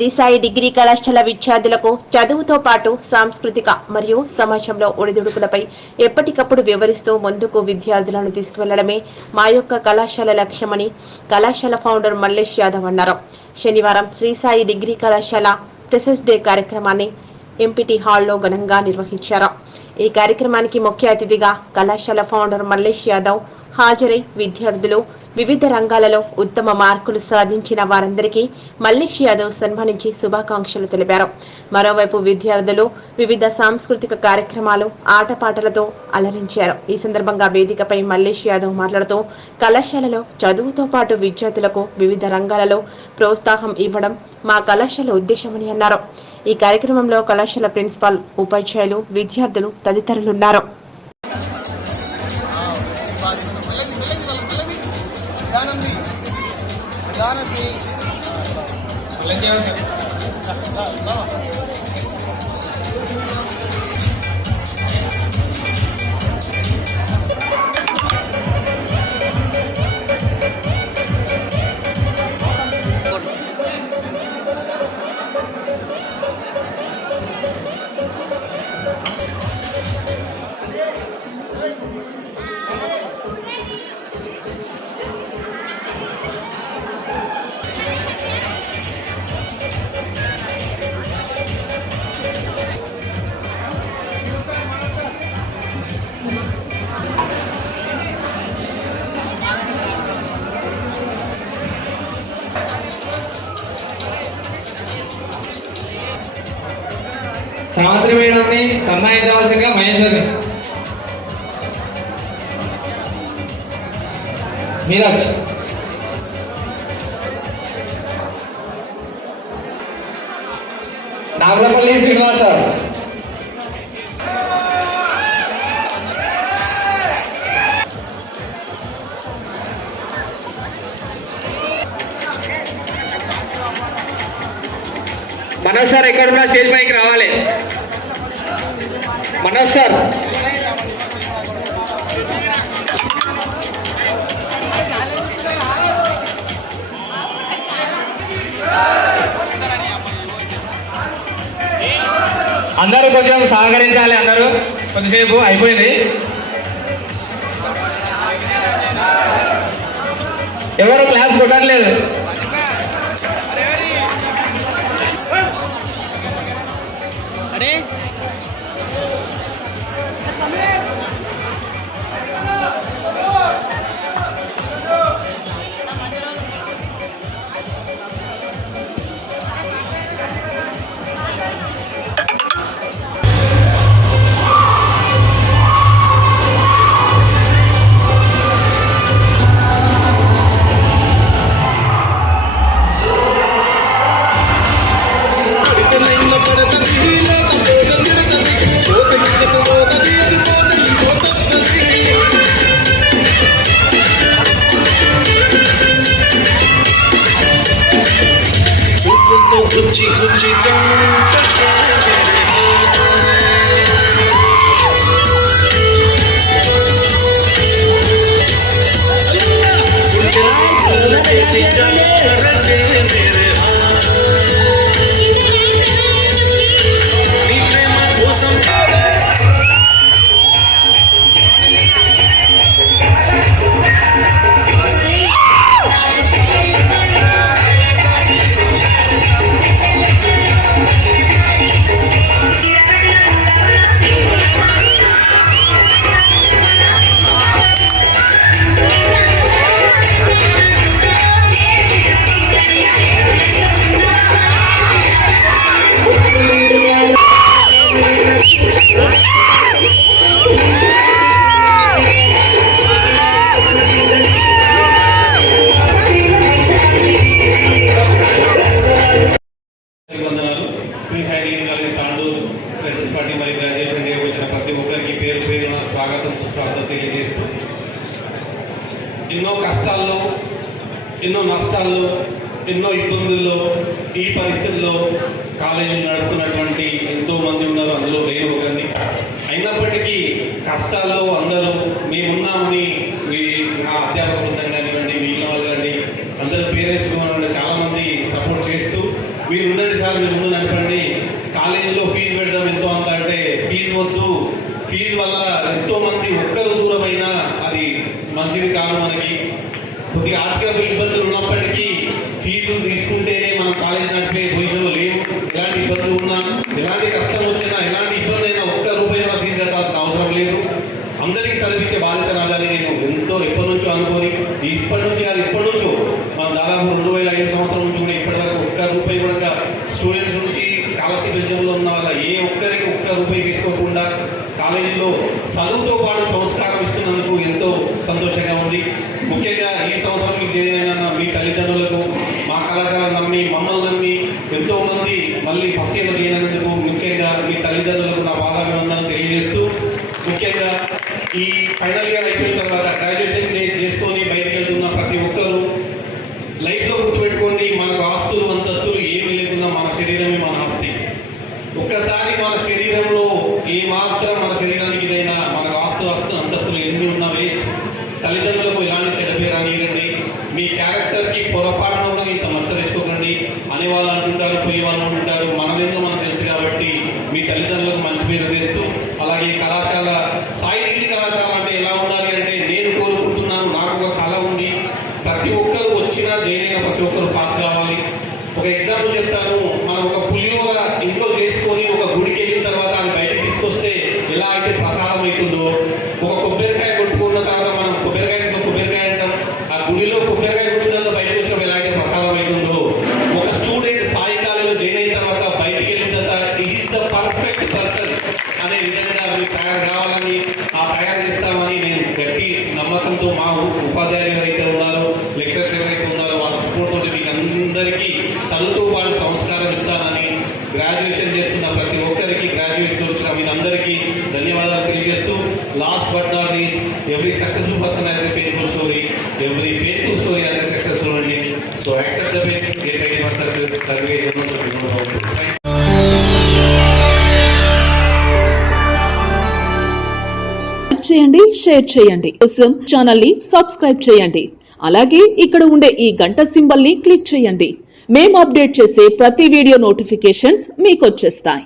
Shri Sai degree కళాశాల విద్యార్థులకు చదువుతో పాటు సాంస్కృతిక మరియు సమాజంలో ఒడిదుడుకులపై ఎప్పటికప్పుడు వివరిస్తూ ముందుకు విద్యార్థులను తీసుకువెళ్లడమే మా యొక్క కళాశాల లక్ష్యమని కళాశాల ఫౌండర్ మల్లేష్ యాదవ్ అన్నారు. శనివారం శ్రీ సాయి డిగ్రీ కళాశాల ఫ్రెషర్స్ డే కార్యక్రమాన్ని ఎంపీటీ హాల్లో ఘనంగా నిర్వహించారు. ఈ కార్యక్రమానికి ముఖ్య అతిథిగా కళాశాల ఫౌండర్ మల్లేష్ యాదవ్ హాజరై విద్యార్థులు వివిధ రంగాలలో ఉత్తమ మార్కులు సాధించిన వారందరికీ మల్లేష్ యాదవ్ సన్మానించి శుభాకాంక్షలు తెలిపారు. మరోవైపు విద్యార్థులు వివిధ సాంస్కృతిక కార్యక్రమాలు ఆటపాటలతో అలరించారు. ఈ సందర్భంగా వేదికపై మల్లేష్ యాదవ్ మాట్లాడుతూ కళాశాలలో చదువుతో పాటు విద్యార్థులకు వివిధ రంగాలలో ప్రోత్సాహం ఇవ్వడం మా కళాశాల ఉద్దేశమని అన్నారు. ఈ కార్యక్రమంలో కళాశాల ప్రిన్సిపాల్, ఉపాధ్యాయులు, విద్యార్థులు తదితరులున్నారు. సావిత్రి మేడంని సన్మానించవలసిందిగా మహేశ్వర్ని మీరాజ్ నాగలపల్లి శ్రీనివాస్ సార్, మనోజ్ సార్ ఎక్కడున్నా స్టేజ్ పైకి రావాలి. మనోజ్ సార్, అందరూ కొంచెం సహకరించాలి. అందరూ కొద్దిసేపు అయిపోయింది. ఎవరు క్లాస్ కొట్టట్లేదు. Shri Sai degree college Tandur freshers party మరియు గ్రాడ్యుయేషన్ డే వచ్చిన ప్రతి ఒక్కరికి పేరు పేరున స్వాగతం, సుస్వాగతం తెలియజేస్తూ, ఎన్నో కష్టాల్లో, ఎన్నో నష్టాల్లో, ఎన్నో ఇబ్బందుల్లో, ఈ పరిస్థితుల్లో కాలేజీలు నడుపుతున్నటువంటి ఎంతోమంది ఉన్నారు. అందులో నేను ఒకరిని. అయినప్పటికీ కష్టాల్లో అందరూ మేమున్నామని నా అధ్యాపక బృందం కానివ్వండి, మిగిలిన వాళ్ళు కానీ అందరూ పేరెంట్స్ చాలామంది సపోర్ట్ చేస్తూ మీరు మనకి కొద్దిగా ఆర్థిక ఇబ్బందులు ఉన్నప్పటికీ ఫీజులు తీసుకుంటేనే మనం కాలేజ్ నడిపే పొజిషన్లో లేవు. ఎలాంటి ఇబ్బందులు ఉన్నా, ఎలాంటి కష్టం వచ్చినా, ఎలాంటి ఇబ్బంది అయినా ఒక్క రూపాయి కూడా ఫీజు కట్టాల్సిన అవసరం లేదు. అందరికీ చదివించే బాధ్యత నాదని నేను ఎప్పటి నుంచో అనుకోని, ఇప్పటి నుంచి కాదు ఇప్పటి నుంచో మనం దాదాపు 2005 సంవత్సరం నుంచి కూడా ఇప్పటి వరకు ఒక్క రూపాయి కూడా స్టూడెంట్స్ నుంచి స్కాలర్షిప్ ఎగ్జామ్లో ఉన్న వాళ్ళ ఏ ఒక్కరికి ఒక్క రూపాయి తీసుకోకుండా కాలేజీలో చదువుతో పాటు సంస్కారం ఇస్తున్నందుకు ఎంతో సంతోషంగా ఉంది. ముఖ్యంగా ఈ సంవత్సరం మీకు చేరిన మీ తల్లిదండ్రులకు, మా కళాశాల నమ్మి మమ్మల్ని నమ్మి ఎంతో మంది మళ్ళీ ఫస్ట్ ఇయర్లో చేరినందుకు ముఖ్యంగా మీ తల్లిదండ్రులకు నా పాదాభివందనలు తెలియజేస్తూ, ముఖ్యంగా ఈ ఫైనల్ ఇయర్ అయిపోయిన తర్వాత గ్రాడ్యుయేషన్ చేసుకొని బయటకు వెళ్తున్న ప్రతి ఒక్కరూ లైఫ్లో గుర్తుపెట్టుకోండి, మనకు ఆస్తులు అంతస్తులు ఏమీ లేకుండా మన శరీరమే మన ఆస్తి. ఒక్కసారి మన శరీరంలో ఏమాత్రం మన శరీరానికి ఇదైనా మనకు అంతస్తులు ఎన్ని ఉన్నా వేస్ట్. తల్లిదండ్రులకు ఎలాంటి చెడ్డ పేరు అనియండి, మీ క్యారెక్టర్కి పొరపాటున కూడా ఇంత మచ్చ తెచ్చుకోకండి. అనే వాళ్ళు అంటుంటారు, పోయే వాళ్ళు అంటుంటారు, మనదేందో మనకు తెలుసు కాబట్టి మీ తల్లిదండ్రులకు మంచి పేరు తెస్తూ, అలాగే కళాశాల సాయి డిగ్రీ కళాశాల అంటే ఎలా ఉండాలి అంటే నేను కోరుకుంటున్నాను, నాకు ఒక కళ ఉంది, ప్రతి ఒక్కరు వచ్చినా జైన్ ప్రతి ఒక్కరు పాస్ కావాలి. ఒక ఎగ్జాంపుల్ చెప్తాను, మనం ఒక పులిహోర ఇంట్లో చేసుకొని ఒక గుడికి వెళ్ళిన తర్వాత అది బయటకు తీసుకొస్తే ఎలా అయితే ప్రసాదం అవుతుందో, ఒక కొబ్బరికాయ కొట్టుకున్న తర్వాత మనం కొబ్బరికాయ అంటాం, ఆ గుడిలో కొబ్బరికాయ కొట్టిన బయటకు వచ్చినప్పుడు ఎలా అయితే ప్రసాదం అవుతుందో, ఒక స్టూడెంట్ సాయి కాలేజీలో జాయిన్ అయిన తర్వాత బయటికి వెళ్ళిన తర్వాత ఈజ్ ద పర్ఫెక్ట్ పర్సన్ అనే విధంగా మీరు తయారు కావాలని, ఆ తయారు చేస్తామని నేను గట్టి నమ్మకంతో మా ఉపాధ్యాయులు ఎవరైతే ఉన్నారో, లెక్చరర్స్ ఎవరైతే ఉన్నారో వాళ్ళ సపోర్ట్ తోటి మీకు అందరికీ చదువుతూ వాళ్ళు సంస్కారం ఇస్తానని, గ్రాడ్యుయేషన్ చేస్తున్న ప్రతి ఒక్కరికి, గ్రాడ్యుయేషన్ వచ్చిన మీరందరికీ ధన్యవాదాలు తెలియజేస్తూ, last but not least, every successful person has a painful story, every painful story has a successful ending. So accept the pain, get ready for success. Survey చేయండి, షేర్ చేయండి, కోసం ఛానల్ ని సబ్స్క్రైబ్ చేయండి. అలాగే ఇక్కడ ఉండే ఈ గంట సింబల్ ని క్లిక్ చేయండి. మేము అప్డేట్ చేసే ప్రతి వీడియో నోటిఫికేషన్స్ మీకు వచ్చేస్తాయి.